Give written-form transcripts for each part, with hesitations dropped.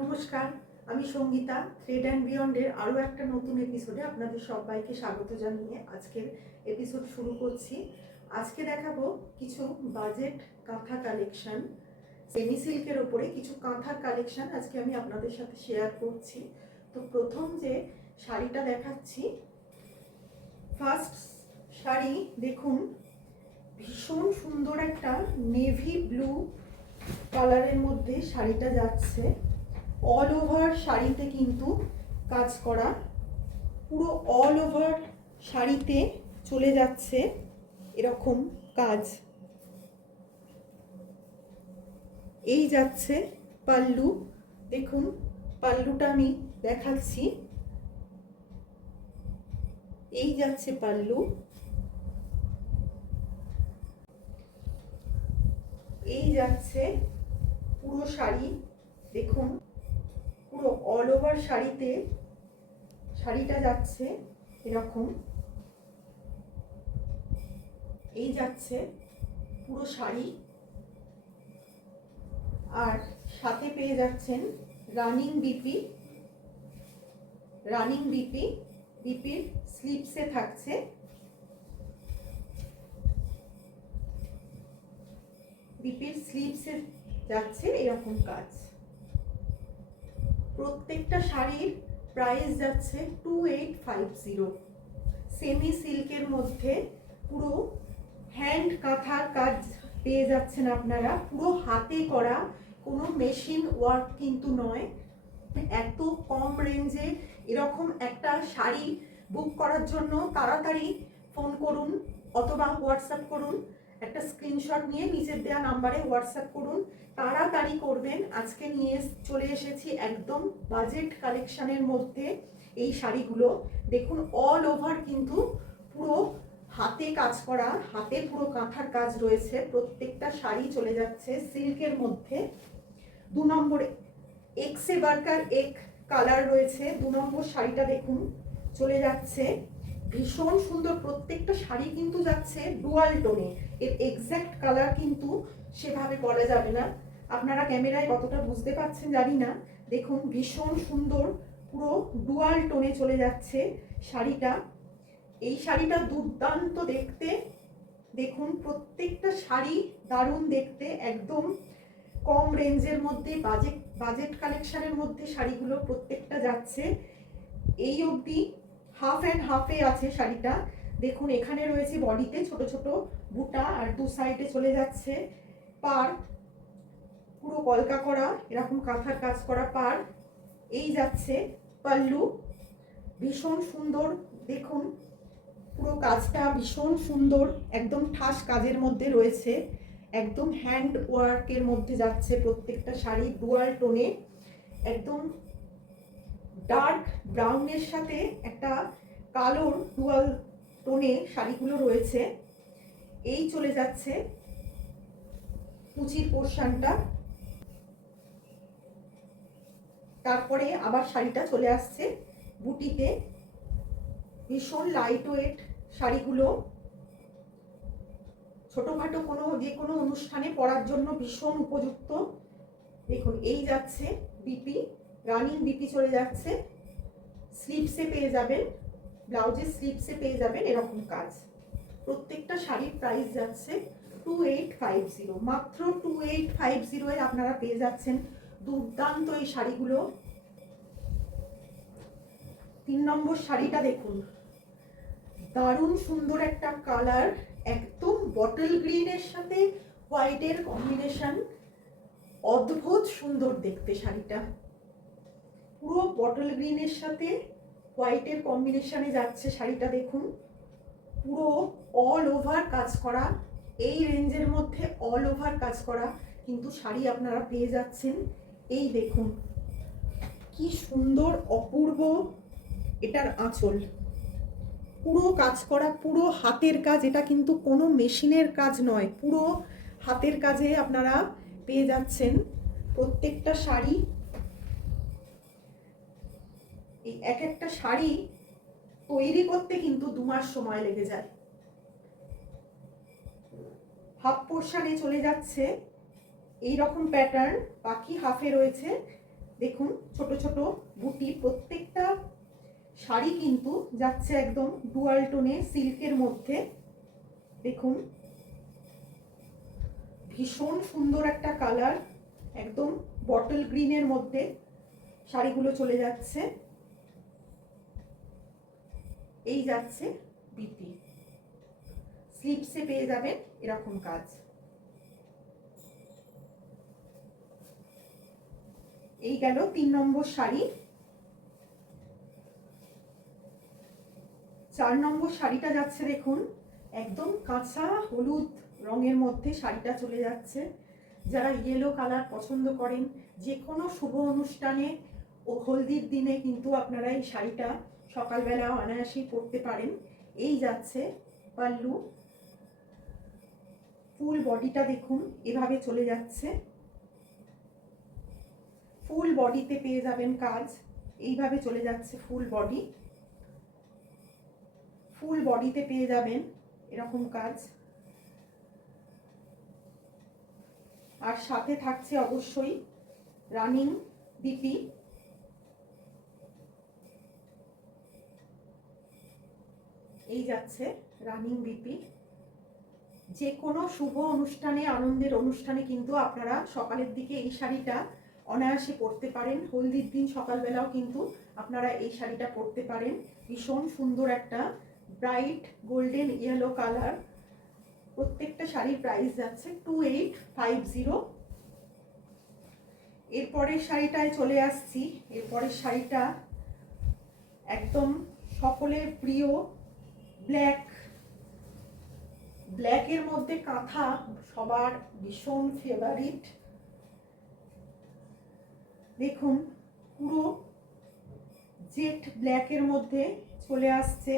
নমস্কার, আমি Sangeeta. Thread and বিয়ন্ডের আরও একটা নতুন এপিসোডে আপনাদের সবাইকে স্বাগত জানিয়ে আজকের এপিসোড শুরু করছি। আজকে দেখাবো কিছু বাজেট কাঁথা কালেকশন, সেমি সিল্কের ওপরে কিছু কাঁথার কালেকশন আজকে আমি আপনাদের সাথে শেয়ার করছি। তো প্রথম যে শাড়িটা দেখাচ্ছি, ফার্স্ট শাড়ি দেখুন, ভীষণ সুন্দর একটা নেভি ব্লু কালারের মধ্যে শাড়িটা যাচ্ছে। অল ওভার শাড়িতে কিন্তু কাজ করা, পুরো অল ওভার শাড়িতে চলে যাচ্ছে এরকম কাজ। এই যাচ্ছে পাল্লু, দেখুন পাল্লুটা আমি দেখাচ্ছি। এই যাচ্ছে পাল্লু, এই যাচ্ছে পুরো শাড়ি। দেখুন পুরো অল ওভার শাড়িতে শাড়িটা যাচ্ছে এরকম। এই যাচ্ছে পুরো শাড়ি, আর সাথে পেয়ে যাচ্ছেন রানিং বিপি। রানিং বিপি, বিপির স্লিপসে থাকছে। বিপির স্লিপসে যাচ্ছে এরকম কাজ। প্রত্যেকটা শাড়ির প্রাইস যাচ্ছে 2850। সেমি সিল্কের মধ্যে পুরো হ্যান্ড কাঁথার কাজ পেয়ে যাচ্ছেন আপনারা, পুরো হাতে করা, কোনো মেশিন ওয়ার্ক কিন্তু নয়। এত কম রেঞ্জে এরকম একটা শাড়ি বুক করার জন্য তাড়াতাড়ি ফোন করুন অথবা হোয়াটসঅ্যাপ করুন। একটা স্ক্রিনশট নিয়ে নিচের দেওয়া নাম্বারে হোয়াটসঅ্যাপ করুন, তাড়াতাড়ি করবেন। আজকে নিয়ে চলে এসেছি একদম বাজেট কালেকশনের মধ্যে এই শাড়িগুলো। দেখুন অল ওভার কিন্তু পুরো হাতে কাজ করা, হাতে পুরো কাঁথার কাজ রয়েছে। প্রত্যেকটা শাড়ি চলে যাচ্ছে সিল্কের মধ্যে। 2 নম্বরে এক্সে বার্কার এক কালার রয়েছে। 2 নম্বর শাড়িটা দেখুন চলে যাচ্ছে ভীষণ সুন্দর। প্রত্যেকটা শাড়ি কিন্তু যাচ্ছে ডুয়াল টোনে। এর এক্স্যাক্ট কালার কিন্তু সেভাবে বলা যাবে না, আপনারা ক্যামেরায় কতটা বুঝতে পারছেন জানি না। দেখুন ভীষণ সুন্দর, পুরো ডুয়াল টোনে চলে যাচ্ছে শাড়িটা। এই শাড়িটা দুর্দান্ত দেখতে। দেখুন প্রত্যেকটা শাড়ি দারুণ দেখতে, একদম কম রেঞ্জের মধ্যে বাজেট কালেকশনের মধ্যে শাড়িগুলো প্রত্যেকটা যাচ্ছে। এই অবধি হাফ অ্যান্ড হাফে আছে শাড়িটা। দেখুন এখানে রয়েছে বডিতে ছোট ছোট বুটা, আর দু সাইডে চলে যাচ্ছে পার, পুরো কলকা করা এরকম কাঁথার কাজ করা পার। এই যাচ্ছে পাল্লু, ভীষণ সুন্দর। দেখুন পুরো কাজটা ভীষণ সুন্দর, একদম ঠাস কাজের মধ্যে রয়েছে, একদম হ্যান্ড ওয়ার্কের মধ্যে যাচ্ছে প্রত্যেকটা শাড়ি ডুয়াল টোনে। একদম ডার্ক ব্রাউনের সাথে একটা কালোর ডুয়াল টোনে শাড়িগুলো রয়েছে। এই চলে যাচ্ছে কুচির পোর্শনটা, তারপরে আবার শাড়িটা চলে আসছে বুটিতে। ভীষণ লাইট ওয়েট শাড়িগুলো, ছোটোখাটো যে কোনো অনুষ্ঠানে পরার জন্য ভীষণ উপযুক্ত। দেখুন এই যাচ্ছে বিপি, রানিং বিপি চলে যাচ্ছে। স্লিপসে পেয়ে যাবেন, ব্লাউজের স্লিপসে পেয়ে যাবেন এরকম কাজ। প্রত্যেকটা শাড়ির প্রাইস যাচ্ছে 2850। মাত্র 2850 আপনারা পেয়ে যাচ্ছেন দুর্দান্ত এই শাড়িগুলো। 3 নম্বর শাড়িটা দেখুন, দারুণ সুন্দর একটা কালার, একদম বটল গ্রিনের সাথে হোয়াইটের কম্বিনেশন, অদ্ভুত সুন্দর দেখতে শাড়িটা। পুরো বটল গ্রিনের সাথে হোয়াইটের কম্বিনেশনে যাচ্ছে শাড়িটা। দেখুন পুরো অল ওভার কাজ করা, এই রেঞ্জের মধ্যে অল ওভার কাজ করা কিন্তু শাড়ি আপনারা পেয়ে যাচ্ছেন। এই দেখুন কি সুন্দর অপূর্ব এটার আঁচল, পুরো কাজ করা, পুরো হাতের কাজ। এটা কিন্তু কোনো মেশিনের কাজ নয়, পুরো হাতের কাজে আপনারা পেয়ে যাচ্ছেন প্রত্যেকটা শাড়ি। এই এক একটা শাড়ি তৈরি করতে কিন্তু 2 মাস সময় লেগে যায়। হাফ পোর্শনে চলে যাচ্ছে এই রকম প্যাটার্ন, বাকি হাফে রয়েছে দেখুন ছোট ছোট বুটি, প্রত্যেকটা শাড়ি কিন্তু যাচ্ছে একদম ডুয়াল টোনে সিল্কের মধ্যে। দেখুন ভীষণ সুন্দর একটা কালার, একদম বটল গ্রিনের মধ্যে শাড়িগুলো চলে যাচ্ছে। এই যাচ্ছে বিপি, স্লিপসে পেয়ে যাবেন এরকম কাজ। এই গেল 3 নম্বর শাড়ি। 4 নম্বর শাড়িটা যাচ্ছে দেখুন একদম কাঁচা হলুদ রঙের মধ্যে শাড়িটা চলে যাচ্ছে। যারা ইয়েলো কালার পছন্দ করেন, যে কোনো শুভ অনুষ্ঠানে ও হলদির দিনে কিন্তু আপনারা এই শাড়িটা সকালবেলা অনায়াসেই পরতে পারেন। এই যাচ্ছে পাল্লু, ফুল বডিটা দেখুন এভাবে চলে যাচ্ছে। ফুল বডিতে পেয়ে যাবেন কাজ, এইভাবে চলে যাচ্ছে ফুল বডি। ফুল বডিতে পেয়ে যাবেন এরকম কাজ, আর সাথে থাকছে অবশ্যই রানিং বিপি। এই যাচ্ছে রানিং বিপি। যে কোনো শুভ অনুষ্ঠানে, আনন্দের অনুষ্ঠানে কিন্তু আপনারা সকালের দিকে এই শাড়িটা অনায়াসে পরতে পারেন। হলদির দিন সকালবেলাও কিন্তু আপনারা এই শাড়িটা পরতে পারেন। ভীষণ সুন্দর একটা ব্রাইট গোল্ডেন ইয়েলো কালার। প্রত্যেকটা শাড়ির প্রাইস যাচ্ছে 2850। এরপরের শাড়িটায় চলে আসছি। এরপরের শাড়িটা একদম সকলের প্রিয়, ব্ল্যাকের মধ্যে কাঁথা, সবার ভীষণ ফেভারিট। দেখুন পুরো জেট ব্ল্যাকের মধ্যে চলে আসছে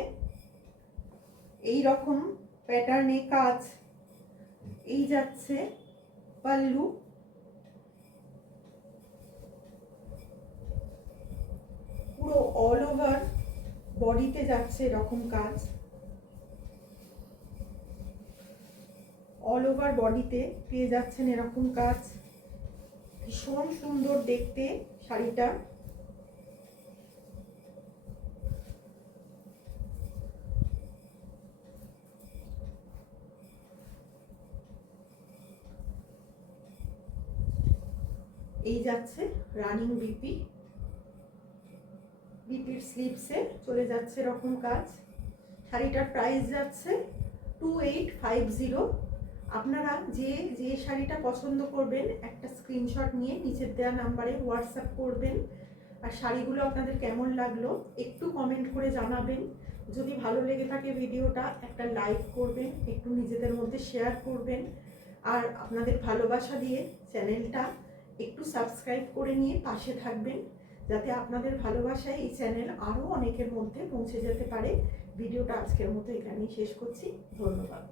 এই রকম প্যাটার্নে কাজ। এই যাচ্ছে পাল্লু, পুরো অল ওভার বডিতে যাচ্ছে এরকম কাজ। অল ওভার বডিতে পেয়ে যাচ্ছেন এরকম কাজ। ভীষণ সুন্দর দেখতে শাড়িটা। এই যাচ্ছে রানিং বিপি, বিপির স্লিভসে চলে যাচ্ছে এরকম কাজ। শাড়িটার প্রাইস যাচ্ছে 2850। আপনারা যে শাড়িটা পছন্দ করবেন একটা স্ক্রিনশট নিয়ে নিচের দেওয়া নাম্বারে হোয়াটসঅ্যাপ করবেন। আর শাড়িগুলো আপনাদের কেমন লাগলো একটু কমেন্ট করে জানাবেন। যদি ভালো লেগে থাকে ভিডিওটা একটা লাইক করবেন, একটু নিজেদের মধ্যে শেয়ার করবেন, আর আপনাদের ভালোবাসা দিয়ে চ্যানেলটা একটু সাবস্ক্রাইব করে নিয়ে পাশে থাকবেন, যাতে আপনাদের ভালোবাসায় এই চ্যানেল আরও অনেকের মধ্যে পৌঁছে যেতে পারে। ভিডিওটা আজকের মতো এখানেই শেষ করছি। ধন্যবাদ।